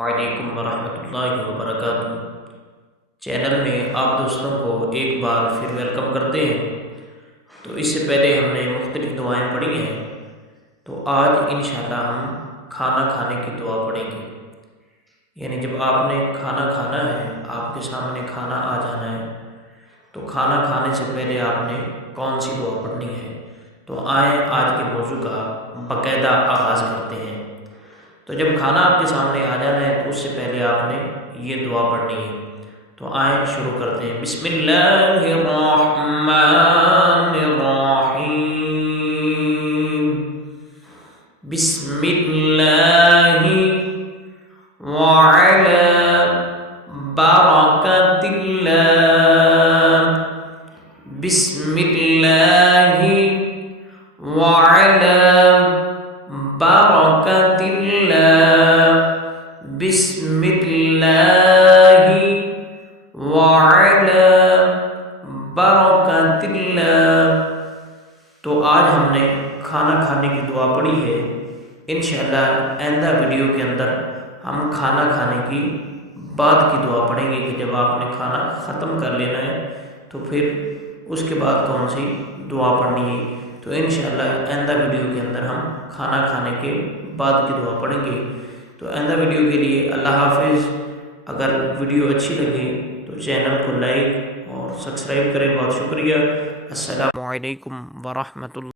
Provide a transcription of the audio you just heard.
وعلیکم ورحمۃ اللہ وبرکاتہ۔ چینل میں آپ دوستوں کو ایک بار پھر ویلکم کرتے ہیں۔ تو اس سے پہلے ہم نے مختلف دعائیں پڑھی ہیں، تو آج انشاءاللہ ہم کھانا کھانے کی دعا پڑھیں گے۔ یعنی جب آپ نے کھانا کھانا ہے، آپ کے سامنے کھانا آ جانا ہے، تو کھانا کھانے سے پہلے آپ نے کون سی دعا پڑھنی ہے۔ تو آئیں آج کے موضوع کا باقاعدہ آغاز کرتے ہیں۔ تو جب کھانا آپ کے سامنے آ جانا ہے تو اس سے پہلے آپ نے یہ دعا پڑھنی ہے۔ تو آئیں شروع کرتے ہیں۔ بسم اللہ الرحمن الرحیم، بسم اللہ وعلی برکت اللہ، بسم اللہ وعلی برکت اللہ، بسم اللہ وعلی برکت اللہ۔ تو آج ہم نے کھانا کھانے کی دعا پڑھی ہے۔ انشاءاللہ آئندہ ویڈیو کے اندر ہم کھانا کھانے کی بعد کی دعا پڑھیں گے کہ جب آپ نے کھانا ختم کر لینا ہے تو پھر اس کے بعد کون سی دعا پڑھنی ہے۔ تو انشاءاللہ آئندہ ویڈیو کے اندر ہم کھانا کھانے کے بعد کی دعا پڑھیں گے۔ تو آئندہ ویڈیو کے لیے اللہ حافظ۔ اگر ویڈیو اچھی لگے تو چینل کو لائک اور سبسکرائب کریں۔ بہت شکریہ۔ السلام علیکم ورحمۃ اللہ۔